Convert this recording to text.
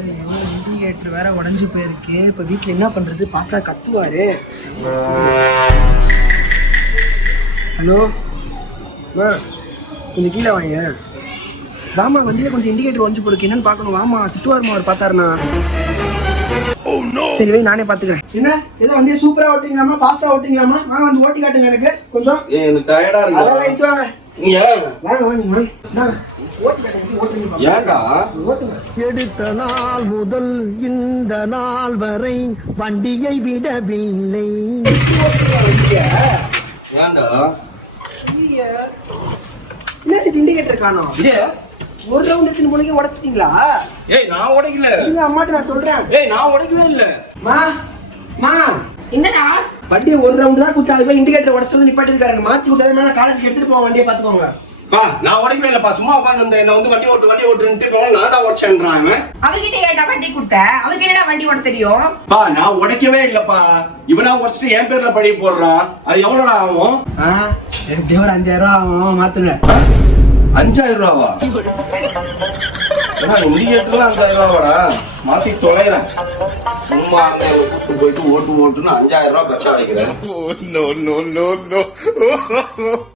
Indicator வேற உடஞ்சு போயிருக்கு. இப்ப வீட்டுல என்ன பண்றது? பார்த்தா கத்துவாரு. ஹலோ மா, கொஞ்சம் கீழே வாங்க. வாமா, வண்டியில கொஞ்சம் இண்டிகேட்டர் உடஞ்சு போயிருக்கு, என்னன்னு பாக்கணும். வாமா, திட்டுவாருமா அவர் பார்த்தாருண்ணா. சரி வை, நானே பாத்துக்கிறேன். என்ன ஏதோ வண்டியை சூப்பரா ஓட்டிங்களாமா, ஃபாஸ்டா ஓட்டிங்களாமா? வாங்க வந்து ஓட்டி காட்டுங்க எனக்கு கொஞ்சம். எனக்கு டயர்டா இருக்கு. அதெல்லாம் வச்சு வாங்க. வாங்க வாங்க ஓட்டி காட்டுங்க. ஓட்டுங்க. ஏன்டா ஓட்டுங்க. எடுத்த நாள் முதல் இந்த நாள் வரை வண்டியை விடவில்லை. ஏன்டா என்ன இண்டிகேட்டர் காணோம்? ஒரு ரவுண்ட் எடுத்து முனைக்கு உடைச்சிட்டீங்களா? ஏய் நான் உடைக்கல. இல்ல அம்மாட்ட நான் சொல்றேன். ஏய் நான் உடைக்கவே இல்ல. மா மா என்னடா வண்டியை ஒரு ரவுண்ட் தான் குத்தாது, போய் இண்டிகேட்டர் உடச்சு நிப்பாட்டி இருக்காருங்க. மாத்தி விட்டாதே நான் காலேஜ்க்கு எடுத்துட்டு போவோம். வண்டியை பாத்துக்கோங்க. பா நான் உடைக்கவே இல்லப்பா, சும்மா உட்கார்ந்து இருந்தேன். என்ன வந்து வண்டி ஓட்டுன்ட்டு நான் தான் உடைச்சேன்றான் அவன். அவர்கிட்ட ஏன்டா வண்டி கொடுத்த? அவருக்கு என்னடா வண்டி ஓட்ட தெரியும்? பா நான் உடைக்கவே இல்லப்பா, இவனா உடைச்சிட்டு என் பேர்ல பழி போடுறான். அது எவ்வளவுடா ஆகும்? எப்படியும் ஒரு 5000 ரூபா ஆகும், மாத்துங்க. 5000 ரூபாவா? இண்டிகேட்டர்லாம் 5000 ரூபாவாடா? மாத்தி தொலைறேன். சும்மா அங்க போயிட்டு ஓட்டுன்னு 5000 ரூபாய் கச்சா அடிக்கிறேன்.